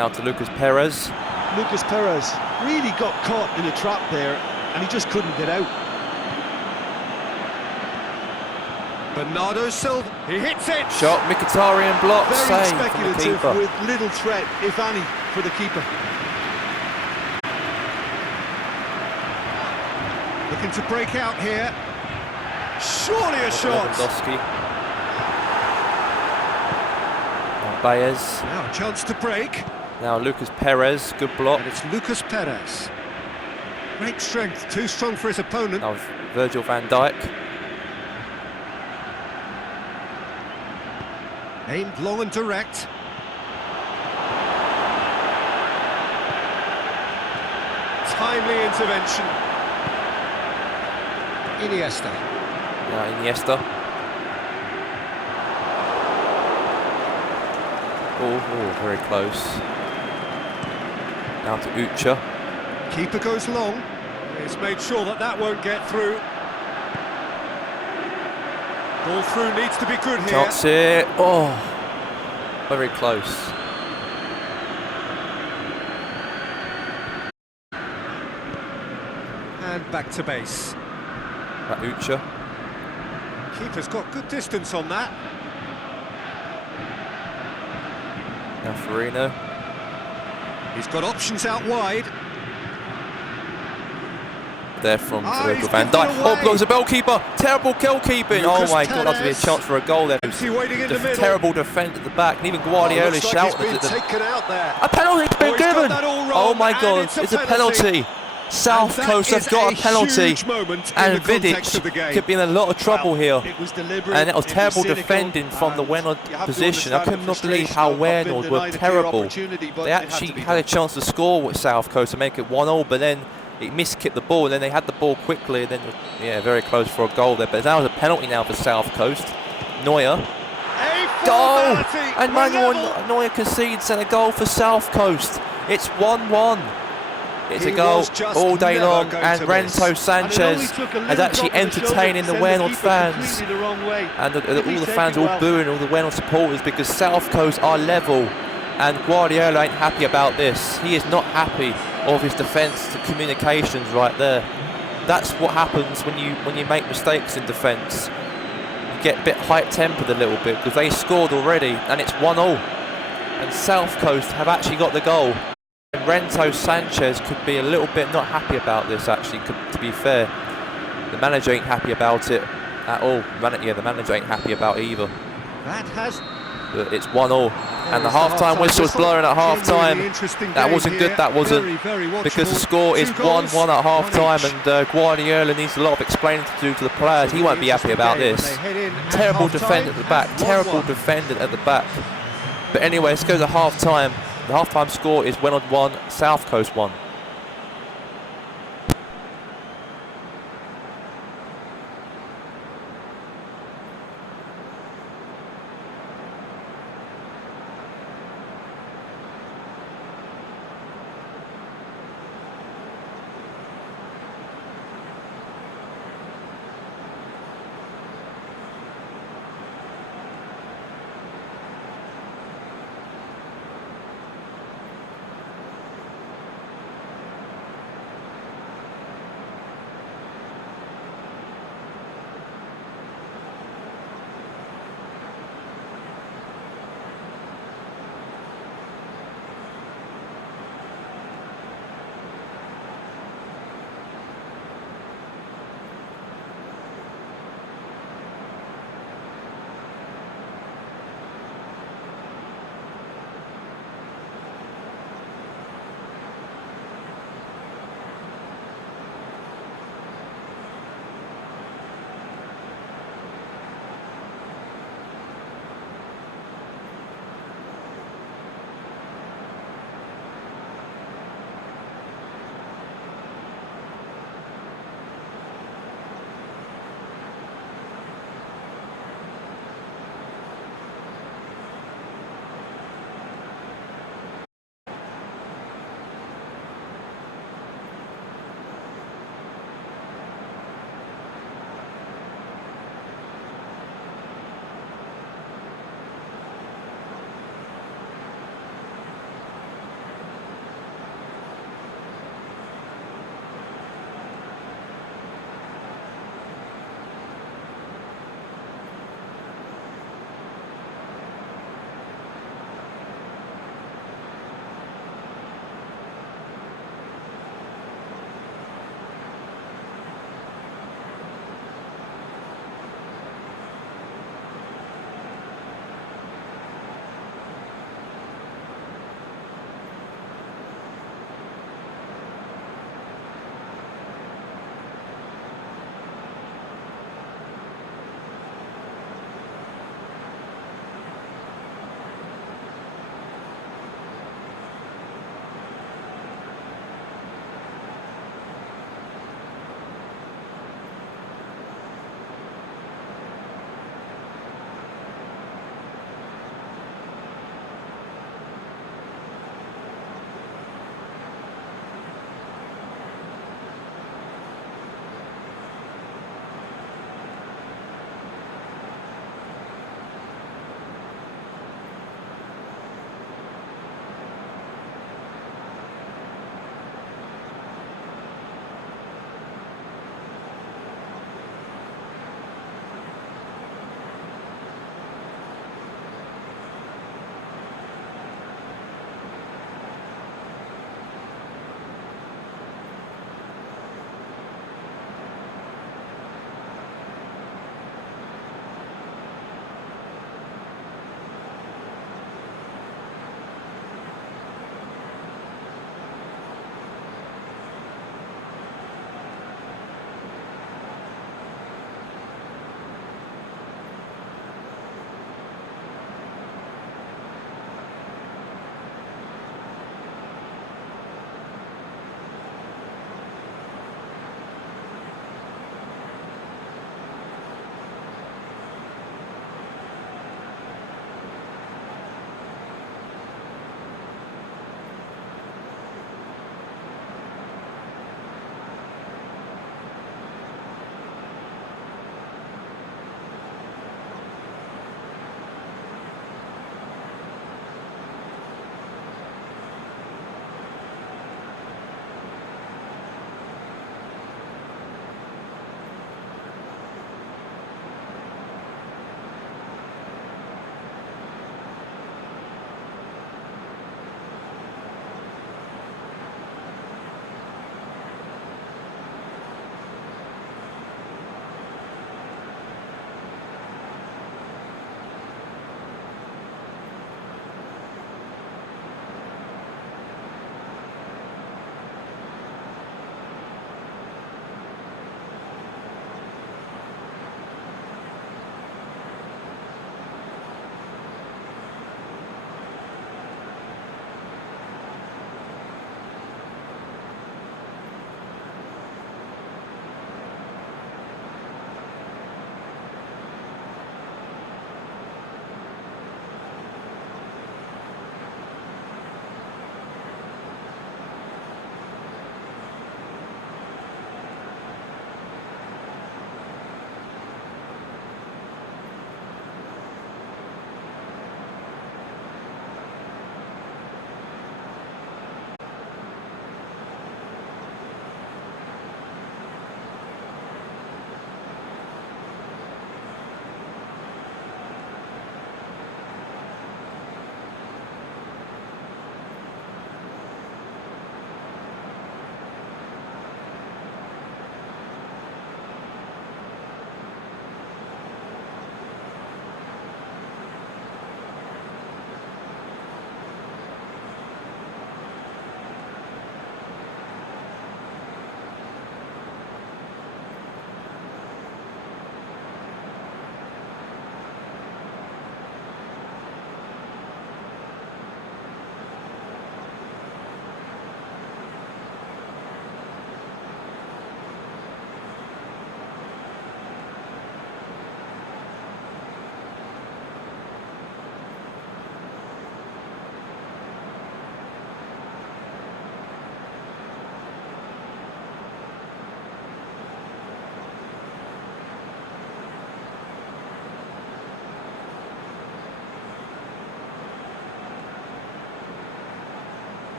Now to Lucas Perez. Lucas Perez really got caught in a trap there, and he just couldn't get out. Bernardo Silva, he hits it! Shot, Mkhitaryan block, Very save from the speculative, keeper. with little threat, if any, for the keeper. Looking to break out here. Surely a shot! Lewandowski. Now Baez. Now a chance to break. Now Lucas Perez, good block. And it's Lucas Perez. Great strength, too strong for his opponent. Now Virgil van Dijk. Aimed long and direct. Timely intervention. Iniesta. Now Iniesta. Oh, very close. Now to Ucha. Keeper goes long. He's made sure that that won't get through. Ball through needs to be good here. Chance here. Oh, very close. And back to base. That Ucha. Keeper's got good distance on that. Now Farino. He's got options out wide. There from Virgil he's van given Dijk. it Oh, away. blows the goalkeeper. Terrible goalkeeping. Lucas Oh my God, that'd be a Perez. chance for a goal there. Empty waiting in the middle. Terrible defend at the back, and even Guardiola looks like shouted he's at been them. taken out there. A penalty's been he's got given. that all wrong, Oh my and God, it's it's a a penalty. South And Coast that have got a is penalty, huge moment in and the context of the Vidic game. could be in a lot of trouble here. It was deliberate, And it was terrible cynical, defending from the and Weynoord you have to position. I understand could the not believe frustration how of being Weynoord denied were a clear terrible. opportunity, but They it had to actually be had a done. chance to score with South Coast to make it 1-0, but then it miskicked the ball, and then they had the ball quickly, and then, yeah, very close for a goal there. But that was a penalty now for South Coast. Neuer. Goal! And Manuel Neuer concedes and a goal for South Coast. It's 1-1. It's a goal all day long, and Renato Sanchez is actually entertaining the Weynoord fans. And all the fans are all booing all the Weynoord supporters because South Coast are level, and Guardiola ain't happy about this. He is not happy of his defence to communications right there. That's what happens when you make mistakes in defence. You get a bit high-tempered a little bit because they scored already, and it's 1-0. And South Coast have actually got the goal. And Renato Sanchez could be a little bit not happy about this, actually, to be fair. The manager ain't happy about it at all. The manager ain't happy about it either. But it's 1-0. And the half-time whistle's blowing at half-time. That wasn't good, that wasn't. Because the score is 1-1 at half-time, and Guardiola needs a lot of explaining to do to the players. He won't be happy about this. Terrible defend at the back. Terrible defending at the back. But anyway, let's go to half-time. The half-time score is Weynoord 1, South Coast 1.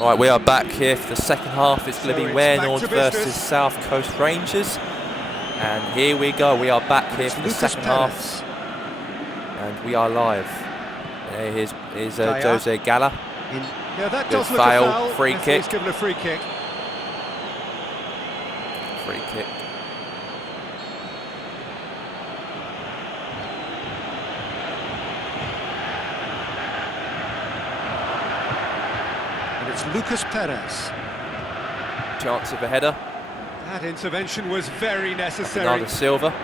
Right, we are back here for the second half. It's going to be Weynoord versus South Coast Rangers. And here we go. We are back here for the second half. And we are live. Here's Jose Gala. Yeah, that does look a foul. Free kick. He's given a free kick. Free kick. It's Lucas Perez. Chance of a header. That intervention was very necessary. Bernardo Silva.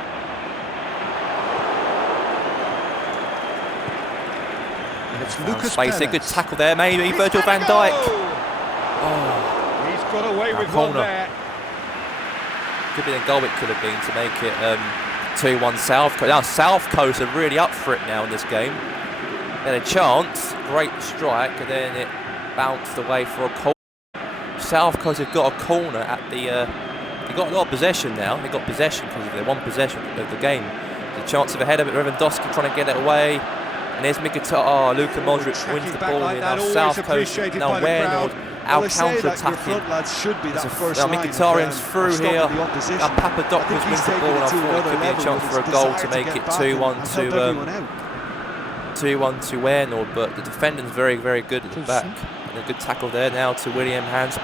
And it's Lucas Perez. Perez. Good tackle there, maybe. Virgil van Dijk. Oh, he's got away with one there. Could be the goal it could have been to make it 2-1 South Coast. Now South Coast are really up for it now in this game. They had a chance, great strike, and then it bounced away for a corner. South Coast have got a corner at the. They've got a lot of possession now. They've got possession because of their one possession of the game. The chance of a header, but Lewandowski trying to get it away. And there's Mkhitaryan. Luka Modric wins the ball here. Now South Coast, now Weynoord out counter-attacking. Now Mkhitaryan's through here. Now Papadopoulos wins the ball, and I thought it could be a chance for a goal to make it 2-1 to Weynoord, but the defending's very, very good at the back. And a good tackle there now to William Hans.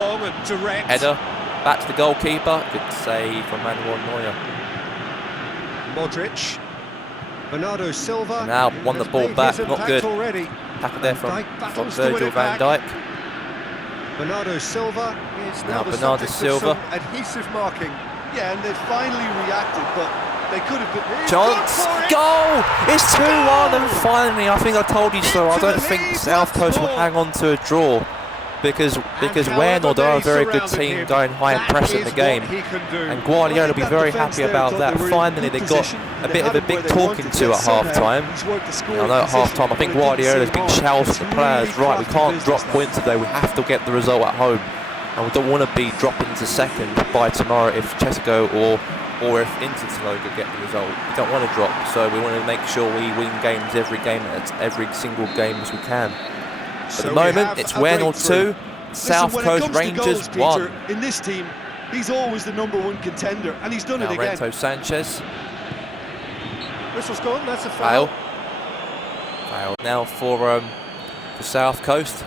Header, back to the goalkeeper. Good save from Manuel Neuer. Modric. Bernardo Silva. And now won the ball back, not good. Tackle there from Virgil van Dijk. Bernardo Silva is now Bernardo Silva. Adhesive marking. Yeah, and they finally reacted, but they could have been. Chance, goal! It's 2-1, and finally, I think I told you so. I don't think South Coast will hang on to a draw because Weynoord are a very good team going high and press in the game, and Guardiola will be very happy about that. Finally, they got a bit of a big talking to at half time. I know at half time, I think Guardiola's been shouting at the players, right, we can't drop points today, we have to get the result at home, and we don't want to be dropping to second by tomorrow if Chesco or if Inter Taloga get the result. We don't want to drop, so we want to make sure we win games every single game as we can. At the moment, it's Weynoord 2, South Coast Rangers 1. In this team, he's always the #1 contender, and he's done it again. Renato Sanchez. Whistle's gone, that's a foul. Foul now for South Coast.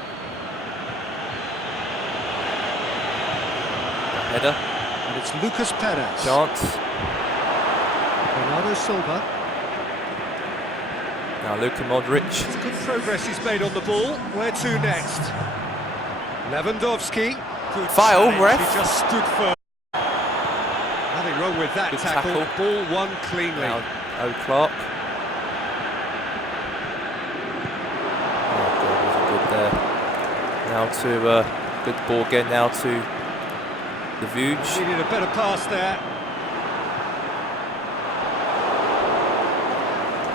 Header. And it's Lucas Perez. Chance. Bernardo Silva. Now Luka Modric. It's good progress he's made on the ball. Where to next? Lewandowski. Good foul, ref. He just stood firm. Nothing wrong with that good tackle. Ball won cleanly. Now O'Clark. Oh God, wasn't good there. Now to good ball again. Now to the Vuj. Needed a better pass there.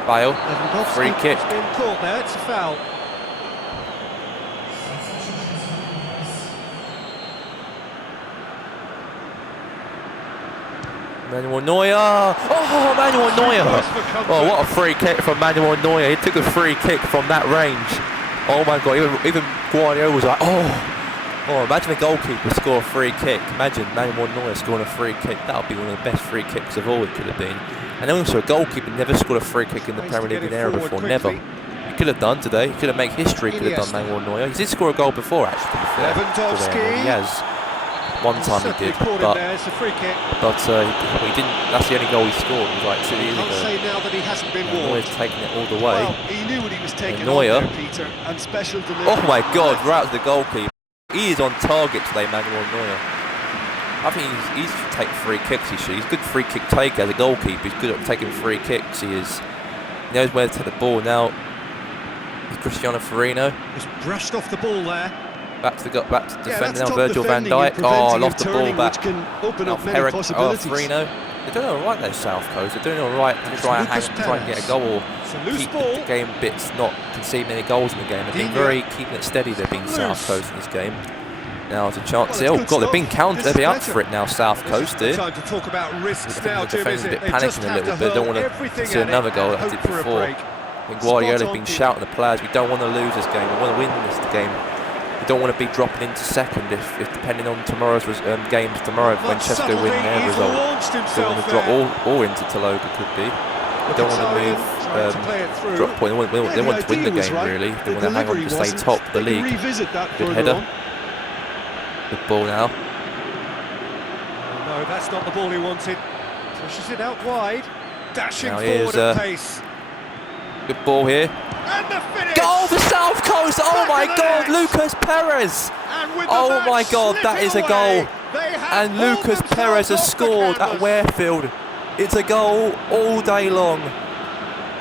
Bale, free kick. It's been caught there, it's a foul. Manuel Neuer. Oh, Manuel Neuer. Oh, what a free kick from Manuel Neuer. He took a free kick from that range. Oh my God, even Guardiola was like, oh, imagine a goalkeeper score a free kick. Imagine Manuel Neuer scoring a free kick. That would be one of the best free kicks of all it could have been. And also a goalkeeper never scored a free kick in the Premier League in era before, never. He could have done today, he could have made history, could have done Manuel Neuer. He did score a goal before actually, to be fair. Lewandowski. He has. One time he did, but he didn't, that's the only goal he scored. It was like 2 years ago. I'll say now that he hasn't been warned. Neuer's taking it all the way. Well, he knew what he was taking Neuer. on there, Peter, and special delivery. Oh my God, right to the goalkeeper. He is on target today, Manuel Neuer. I think he's take free kicks. He's a good free kick taker as a goalkeeper. He's good at taking free kicks. He knows where to take the ball. Now, Cristiano Farino. Just brushed off the ball there. Back to defending now. Virgil van Dijk. Oh, lost the ball back. Now Farino. They're doing all right, though. South Coast. They're doing all right to try and get a goal or keep the game bits, not concede many goals in the game. They've been very keeping it steady. They've been South Coast in this game. Now there's a chance. Oh God, they've been countered. They'll be up for it now. South Coast here. Time to talk about risks now, the defenders a bit panicking a little bit. Don't want to see another goal like I did before. I think Guardiola's been shouting at the players, we don't want to lose this game. We want to win this game. You don't want to be dropping into second if depending on tomorrow's games tomorrow, if Manchester win their result. You don't want to drop all into Taloga, could be. You don't want to move, drop point. They want to win the game, really. They want to hang on to stay top of the league. Good header. Good ball now. No, that's not the ball he wanted. Pushes it out wide. Dashing forward at pace. Good ball here. And the finish! Goal for South Coast! Oh my God, Lucas Perez! Oh my God, that is a goal. And Lucas Perez has scored at Warefield. It's a goal all day long.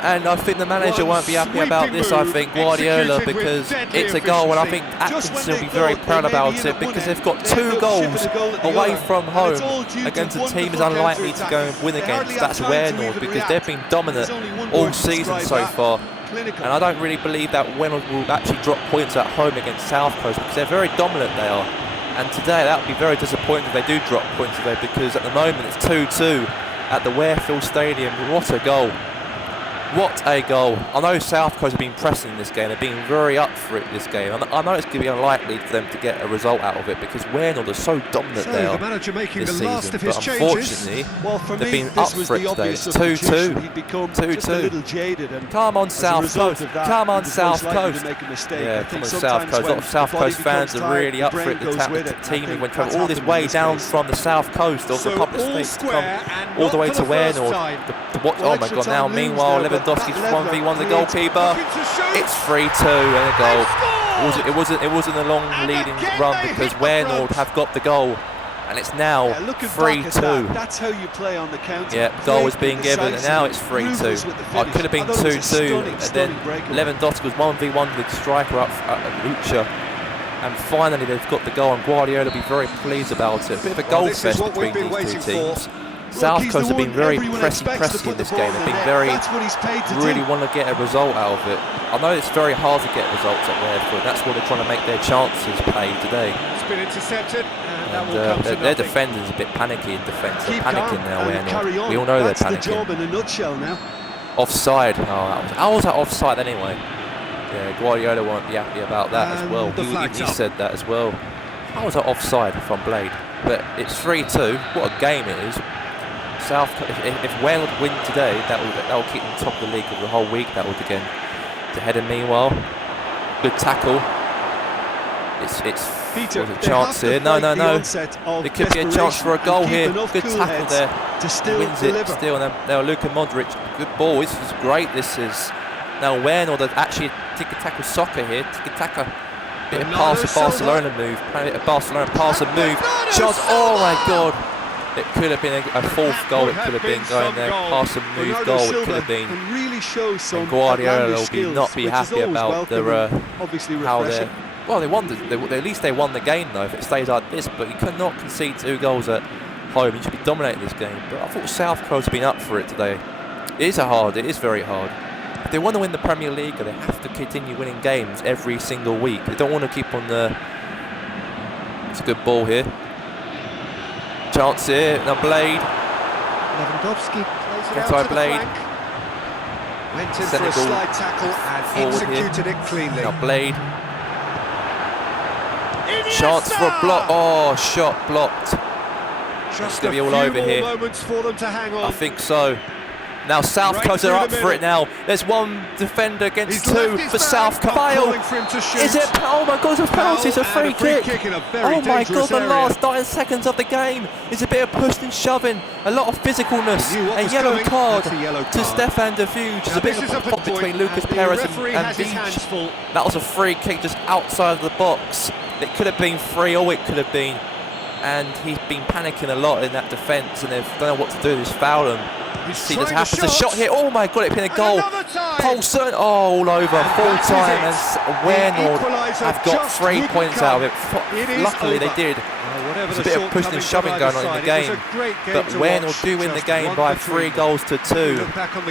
And I think the manager won't be happy about this, I think, Guardiola, because it's a goal, and I think Atkinson will be very proud about it, because they've got 2 goals away from home against a team is unlikely to go and win against. That's Weynoord, because they've been dominant all season so far. And I don't really believe that Weynoord will actually drop points at home against South Coast, because they're very dominant, they are. And today, that would be very disappointing if they do drop points today, because at the moment it's 2-2 at the Warefield Stadium. What a goal. What a goal. I know South Coast have been pressing in this game. They've been very up for it this game. I know it's going to be unlikely for them to get a result out of it, because Weynoord are so dominant they are this season. But unfortunately, they've been up for it today. It's 2-2. 2-2. Come on, South Coast. Come on, South Coast. Yeah, come on, South Coast. A lot of South Coast fans are really up for it. The team who went travel all this way down from the South Coast of Republic States to come all the way to Weynoord. Oh my God, now meanwhile, Lewandowski's 1v1 the goalkeeper. It's 3-2 and a goal. It wasn't a long leading run, because Weynoord have got the goal, and it's now 3-2. That's how you play on the counter. Yeah, goal was being given, and now it's 3-2. It could have been 2-2, and then Lewandowski was 1v1 with the striker up at Lucha. And finally they've got the goal, and Guardiola will be very pleased about it. A bit of a goal fest between these 2 teams. South Coast have been very pressy in this game. They've been really want to get a result out of it. I know it's very hard to get results at Weynoord. That's why they're trying to make their chances play today. It's been intercepted, and their defenders a bit panicky in defence. They're panicking now, Weynoord. We all know they're panicking. The job in a nutshell now. Offside. How was that offside anyway? Yeah, Guardiola won't be happy about that as well. He said that as well. How was that offside from Blade? But it's 3-2. What a game it is. If Weynoord win today, that will keep them top of the league for the whole week. That would again. The header meanwhile, good tackle. It's a chance here. No. There could be a chance for a goal here. Good tackle there. He wins it still. Now Luka Modric, good ball. This is great. This is now Weynoord actually tiki-taka soccer here. Tiki-taka. Bit of pass to Barcelona move. A bit of Barcelona pass and move. Shot. Oh my God. It could have been a 4th goal. It could have been going there. Pass and move goal. It could have been. And Guardiola will not be happy about how they're. Well, they won. At least they won the game though. If it stays like this, but you cannot concede 2 goals at home. You should be dominating this game. But I thought South Coast have been up for it today. It is very hard. If they want to win the Premier League, they have to continue winning games every single week. They don't want to keep on the. It's a good ball here. Chance here, now Blade. Lewandowski plays it out to the Blade. flank. Went in for a slide tackle and executed it cleanly. Now Blade. Chance for a block. Oh, shot blocked. It's going to be all over here. For them to hang on. I think so. Now South Coast are up for it now. There's 1 defender against 2 for South Coast. Is it? Oh my God, it's a penalty, it's a free kick. Oh my God, the last 9 seconds of the game. It's a bit of pushing and shoving, a lot of physicalness. A yellow card to Stefan de Vuj. There's a bit of a pop between Lucas Perez and Vuj. That was a free kick just outside of the box. It could have been free, or it could have been. And he's been panicking a lot in that defence, and they don't know what to do. Just foul him. See this happens. A shot here. Oh my God! It's been a goal. Paulson. Oh, all over. Full time, and Weynoord have got 3 points out of it. Luckily, they did. There's a bit of pushing and shoving going on in the game, but Weynoord do win the game by 3 goals to 2,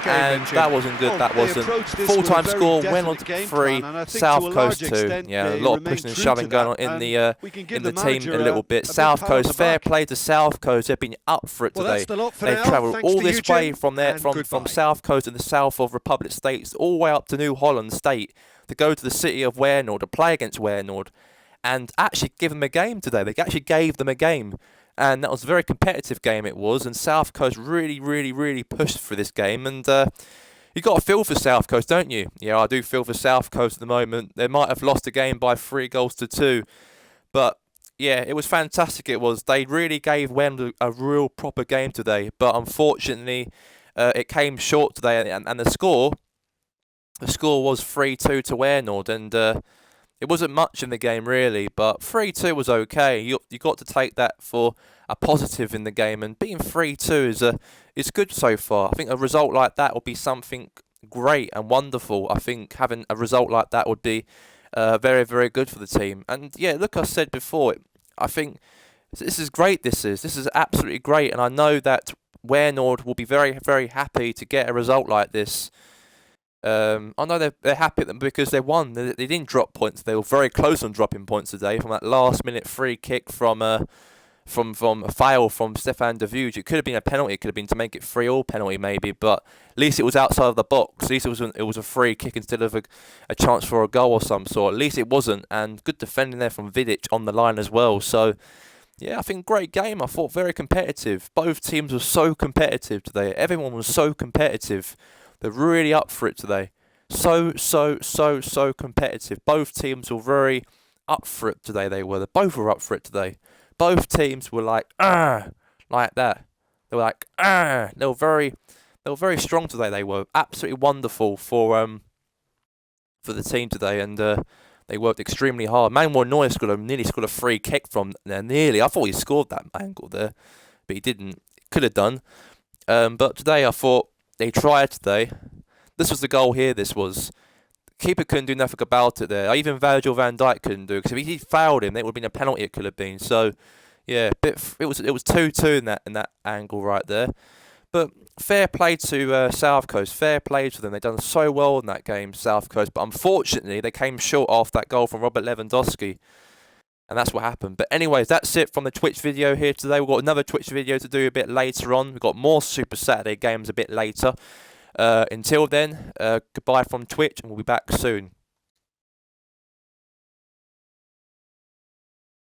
and that wasn't good. That wasn't. Full-time score. Weynoord 3, South Coast 2. Yeah, a lot of pushing and shoving going on in the team a little bit. South Coast, fair play to South Coast. They've been up for it today. They've travelled all this way from South Coast in the south of Republic States all the way up to New Holland State to go to the city of Weynoord to play against Weynoord. and actually give them a game today. They actually gave them a game, and that was a very competitive game it was, and South Coast really, really, really pushed for this game, and you got to feel for South Coast, don't you? Yeah, I do feel for South Coast at the moment. They might have lost the game by 3-2, but yeah, it was fantastic. It was. They really gave Weynoord a real proper game today, but unfortunately, it came short today, and the score was 3-2 to Weynoord, and it wasn't much in the game really, but 3-2 was okay. You got to take that for a positive in the game, and being 3-2 is good so far. I think a result like that would be something great and wonderful. I think having a result like that would be very, very good for the team. And yeah, look, I said before, I think this is great. This is absolutely great, and I know that Weynoord will be very, very happy to get a result like this. I know they're happy because they won. They didn't drop points. They were very close on dropping points today from that last-minute free kick from a foul from Stefan de Vuj. It could have been a penalty. It could have been to make it 3-3 penalty maybe, but at least it was outside of the box. At least it was a free kick instead of a chance for a goal or some sort. At least it wasn't, and good defending there from Vidic on the line as well. So yeah, I think great game. I thought very competitive. Both teams were so competitive today. Everyone was so competitive. They're really up for it today. So competitive. Both teams were very up for it today. They both were up for it today. Both teams were like like that. They were like They were very strong today. They were absolutely wonderful for the team today, and they worked extremely hard. Manuel Neuer nearly scored a free kick from there. Nearly, I thought he scored that angle there, but he didn't. Could have done. But today I thought they tried today. This was the goal here. This was. Keeper couldn't do nothing about it there. Even Virgil van Dijk couldn't do it, because if he fouled him, it would have been a penalty. It could have been. So, yeah, it was 2-2 in that angle right there. But fair play to South Coast. Fair play to them. They've done so well in that game, South Coast. But unfortunately, they came short after that goal from Robert Lewandowski, and that's what happened. But anyways, that's it from the Twitch video here today. We've got another Twitch video to do a bit later on. We've got more Super Saturday games a bit later. Until then, goodbye from Twitch, and we'll be back soon.